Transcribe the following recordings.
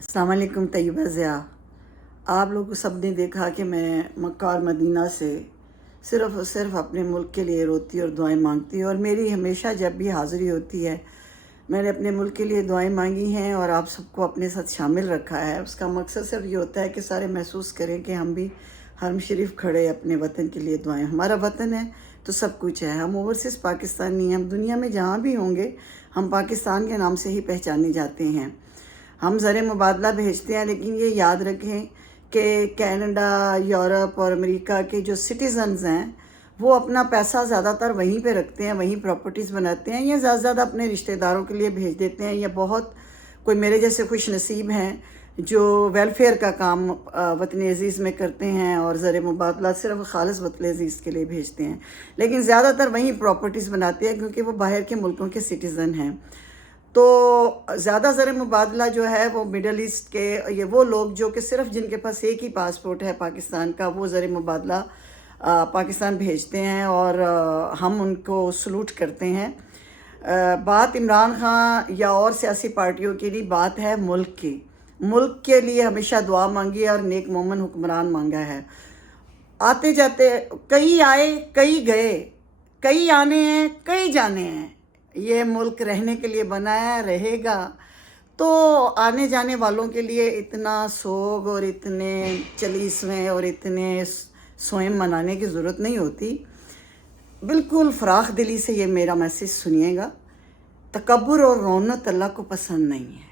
अस्सलाम वालेकुम तैयबा ज़िया। आप लोग सब ने देखा कि मैं मक्का और मदीना से सिर्फ़ और सिर्फ अपने मुल्क के लिए रोती और दुआएं मांगती हूँ, और मेरी हमेशा जब भी हाज़िरी होती है मैंने अपने मुल्क के लिए दुआएं मांगी हैं और आप सबको अपने साथ शामिल रखा है। उसका मकसद सिर्फ ये होता है कि सारे महसूस करें कि हम भी हरम शरीफ खड़े अपने वतन के लिए दुआएं। हमारा वतन है तो सब कुछ है। हम ओवरसीज़ पाकिस्तानी हैं, हम दुनिया में जहाँ भी होंगे हम पाकिस्तान के नाम से ही पहचाने जाते हैं। हम ज़र मुबादला भेजते हैं, लेकिन ये याद रखें कि कनाडा, यूरोप और अमेरिका के जो सिटीज़न्स हैं वो अपना पैसा ज़्यादातर वहीं पे रखते हैं, वहीं प्रॉपर्टीज़ बनाते हैं, या ज़्यादा अपने रिश्तेदारों के लिए भेज देते हैं, या बहुत कोई मेरे जैसे खुश नसीब हैं जो वेलफेयर का काम वतन अज़ीज़ में करते हैं और ज़र मुबादला सिर्फ खालिस वतन अज़ीज़ के लिए भेजते हैं। लेकिन ज़्यादातर वहीं प्रॉपर्टीज़ बनाते हैं क्योंकि वो बाहर के मुल्कों के सिटीज़न हैं। तो ज़्यादा ज़र मुबादला जो है वो मिडल ईस्ट के, ये वो लोग जो कि सिर्फ जिनके पास एक ही पासपोर्ट है पाकिस्तान का, वो ज़र मुबादला पाकिस्तान भेजते हैं और हम उनको सलूट करते हैं। बात इमरान खान या और सियासी पार्टियों की नहीं, बात है मुल्क की। मुल्क के लिए हमेशा दुआ मांगी है और नेक मोमन हुक्मरान मांगा है। आते जाते कई आए कई गए, कई आने हैं कई जाने हैं। ये मुल्क रहने के लिए बना है, रहेगा। तो आने जाने वालों के लिए इतना सोग और इतने चलीसवें और इतने स्वयं मनाने की ज़रूरत नहीं होती। बिल्कुल फ़राख दिली से ये मेरा मैसेज सुनिएगा। तकब्बुर और रौनत अल्लाह को पसंद नहीं है।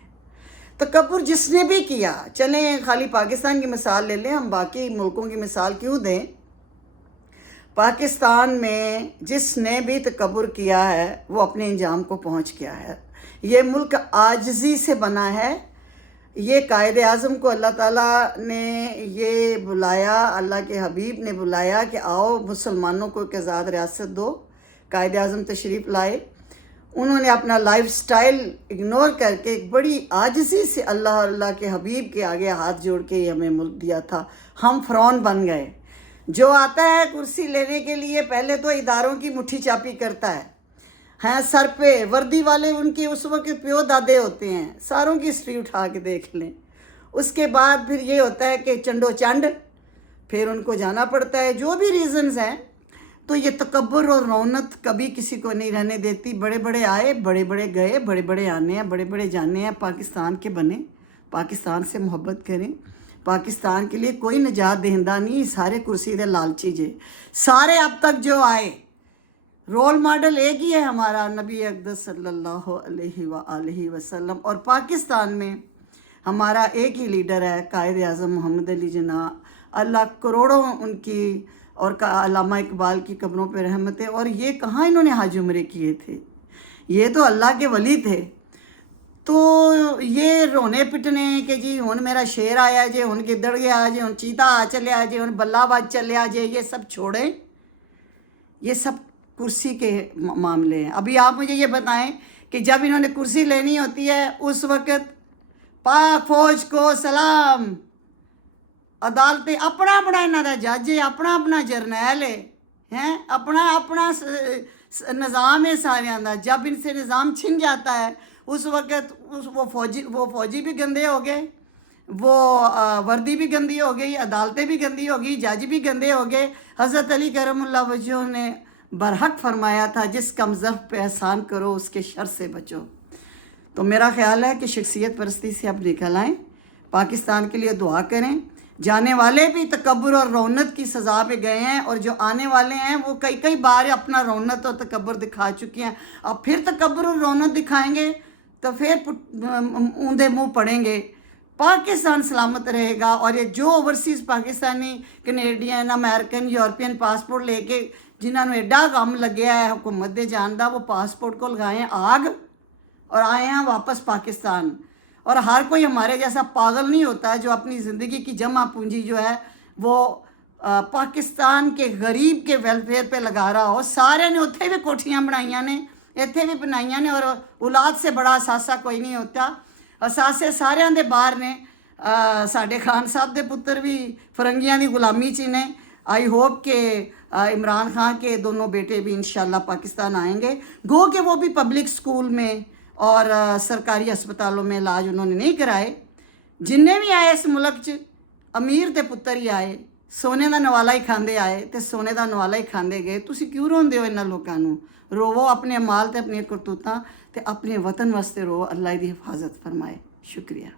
तकब्बुर जिसने भी किया, चलें खाली पाकिस्तान की मिसाल ले लें, हम बाकी मुल्कों की मिसाल क्यों दें। पाकिस्तान में जिसने भी तकब्बुर किया है वो अपने अंजाम को पहुंच गया है। ये मुल्क आजिज़ी से बना है। ये कायद आज़म को अल्लाह ताला ने ये बुलाया, अल्लाह के हबीब ने बुलाया कि आओ मुसलमानों को एक आज़ाद रियासत दो। कायद आज़म तशरीफ़ लाए, उन्होंने अपना लाइफ स्टाइल इग्नोर करके एक बड़ी आजिज़ी से अल्लाह और अल्लाह के हबीब के आगे हाथ जोड़ के हमें मुल्क दिया था। हम फ़िरौन बन गए। जो आता है कुर्सी लेने के लिए पहले तो इदारों की मुट्ठी चापी करता है, हैं सर पे वर्दी वाले उनके उस वक्त प्यो दादे होते हैं, सारों की हिस्ट्री उठा के देख लें। उसके बाद फिर ये होता है कि चंडो चंड, फिर उनको जाना पड़ता है, जो भी रीज़न्स हैं। तो ये तकब्बुर और रौनत कभी किसी को नहीं रहने देती। बड़े बड़े आए, बड़े बड़े गए, बड़े बड़े आने हैं, बड़े बड़े जाने हैं। पाकिस्तान के बने, पाकिस्तान से मोहब्बत करें। पाकिस्तान के लिए कोई निजात देंदा नहीं, सारे कुर्सी दे लालची जे सारे। अब तक जो आए रोल मॉडल एक ही है हमारा, नबी अक़दस सल्लल्लाहु अलैहि वसल्लम। और पाकिस्तान में हमारा एक ही लीडर है, कायद आज़म मोहम्मद अली जिन्ना। अल्लाह करोड़ों उनकी और अल्लामा इकबाल की कब्रों पर रहमत है। और ये कहाँ इन्होंने हज उम्रे किए थे, ये तो अल्लाह के वली थे। तो ये रोने पिटने कि जी हुन मेरा शेर आया जे, हुन गिद्दड़ गया जे, हुन चीता आ चलिया जे, हुन बल्लाबाज चलिया जे, ये सब छोड़ें। ये सब कुर्सी के मामले हैं। अभी आप मुझे ये बताएं कि जब इन्होंने कुर्सी लेनी होती है उस वक़्त पाक फौज को सलाम, अदालतें अपना अपना इन्हों का जज है, अपना अपना जरनैल है, अपना अपना निज़ाम है सारिया का। जब इनसे निज़ाम छिन जाता है उस वक़्त वो फौजी भी गंदे हो गए, वो वर्दी भी गंदी हो गई, अदालतें भी गंदी हो गई, जज भी गंदे हो गए। हज़रत अली करमुल्लाह वजह ने बरहक फरमाया था, जिस कम ज़र्फ़ पे एहसान करो उसके शर से बचो। तो मेरा ख़्याल है कि शख्सियत परस्ती से अब निकल आएँ, पाकिस्तान के लिए दुआ करें। जाने वाले भी तकब्बुर और रौनत की सज़ा पे गए हैं, और जो आने वाले हैं वो कई कई बार अपना रौनत और तकब्बुर दिखा चुके हैं। अब फिर तकब्बुर और रौनत दिखाएंगे तो फिर ऊंधे मुँह पड़ेंगे। पाकिस्तान सलामत रहेगा। और ये जो overseas Pakistani, Canadian, American, European passport लेके जिन्होंने एडा काम लगे है हुकूमत दे जान दा, वो पासपोर्ट को लगाएं आग और आए हैं वापस पाकिस्तान। और हर कोई हमारे जैसा पागल नहीं होता जो अपनी ज़िंदगी की जमा पूंजी जो है वो पाकिस्तान के गरीब के वेलफेयर पे लगा रहा हो। सारे ने उत्थे भी कोठियाँ बनाइया ने, इत्थे भी बनाइया ने, और औलाद से बड़ा असासा कोई नहीं होता। असासे सारिਆਂ ਦੇ बाहर ने। साढ़े खान साहब के पुत्र भी फरंगियां की गुलामी च ने। आई होप के इमरान खान के दोनों बेटे भी इंशाल्लाह पाकिस्तान आएंगे। गो कि वो भी पब्लिक स्कूल में और सरकारी अस्पतालों में इलाज उन्होंने नहीं कराए, ਜਿੰਨੇ ਵੀ ਆਏ ਇਸ ਮੁਲਕ 'ਚ ਅਮੀਰ ਤੇ ਪੁੱਤਰ ਹੀ ਆਏ, ਸੋਨੇ ਦਾ ਨਵਾਲਾ ਹੀ ਖਾਂਦੇ ਆਏ ਤੇ ਸੋਨੇ ਦਾ ਨਵਾਲਾ ਹੀ ਖਾਂਦੇ ਗਏ। ਤੁਸੀਂ ਕਿਉਂ ਰੋਂਦੇ ਹੋ ਇਹਨਾਂ ਲੋਕਾਂ ਨੂੰ? ਰੋਵੋ ਆਪਣੇ ਮਾਲ ਤੇ ਆਪਣੀਆਂ ਕਰਤੂਤਾਂ ਤੇ ਆਪਣੇ ਵਤਨ ਵਾਸਤੇ ਰੋ। ਅੱਲਾ ਇਹਦੀ ਹਿਫਾਜ਼ਤ ਫਰਮਾਏ। ਸ਼ੁਕਰੀਆ।